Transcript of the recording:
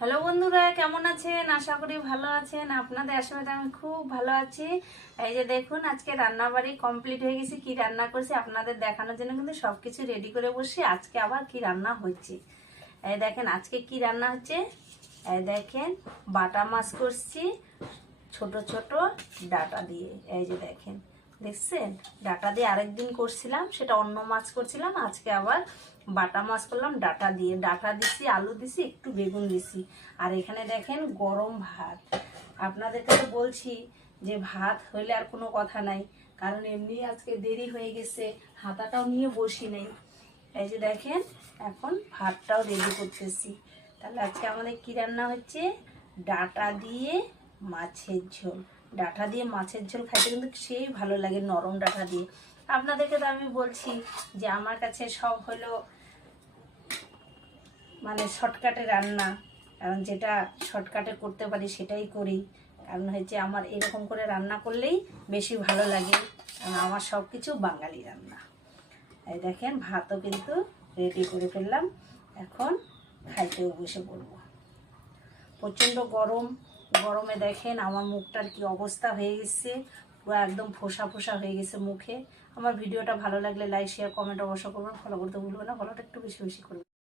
Hello বন্ধুরা, কেমন আছেন? আশা করি ভালো আছেন। আপনাদের আশীর্বাদে আমি খুব ভালো আছি। এই যে দেখুন, আজকে রান্না বাড়ি কমপ্লিট হয়ে গেছে। কি রান্না করছি আপনাদের দেখানোর জন্য কিন্তু সব কিছু রেডি করে বসি আজকে আবার কি রান্না হচ্ছে? এই দেখেন, আজকে কি রান্না হচ্ছে? এই দেখেন, বাটা মাছ করছি, ছোট ছোট ডাটা দিয়ে। এই যে দেখেন দেখছেন? ডাটা দিয়ে আরেকদিন করছিলাম, সেটা অন্য মাছ করছিলাম, আজকে আবার বাটা মাছ করলাম, ডাটা দিয়ে। ডাটা দিছি, আলু দিছি, একটু বেগুন দিছি। আর এখানে দেখেন গরম ভাত। আপনাদেরকে তো বলছি যে ভাত হইলে আর কোনো কথা নাই, কারণ এমনি আজকে দেরি হয়ে গেছে, হাতাটাও নিয়ে বসি নেই। এই যে দেখেন, এখন ভাতটাও রেডি করতেছি। তাহলে আজকে আমাদের কি রান্না হচ্ছে? ডাটা দিয়ে মাছের ঝোল। ডাটা দিয়ে মাছের ঝোল খাইতে কিন্তু সেই ভালো লাগে নরম ডাটা দিয়ে। আপনাদেরকে তো আমি বলছি যে আমার কাছে সব হলো মানে শর্টকাটে রান্না, কারণ যেটা শর্টকাটে করতে পারি সেটাই করি। কারণ হচ্ছে আমার এরকম করে রান্না করলেই বেশি ভালো লাগে, কারণ আমার সব কিছু বাঙালি রান্না। এই দেখেন, ভাতও কিন্তু রেডি করে ফেললাম, এখন খাইতেও বসে পড়ব। প্রচণ্ড গরম গরমে দেখেন আমার মুখটার কি অবস্থা হয়ে গেছে। পুরো একদম ফোসা ফোসা হয়ে গেছে মুখে। আমার ভিডিওটা ভালো লাগলে লাইক শেয়ার কমেন্ট অবশ্য করবেন। ফলো করতে ভুলবেন না। ফলোটা একটু বেশি বেশি করবেন।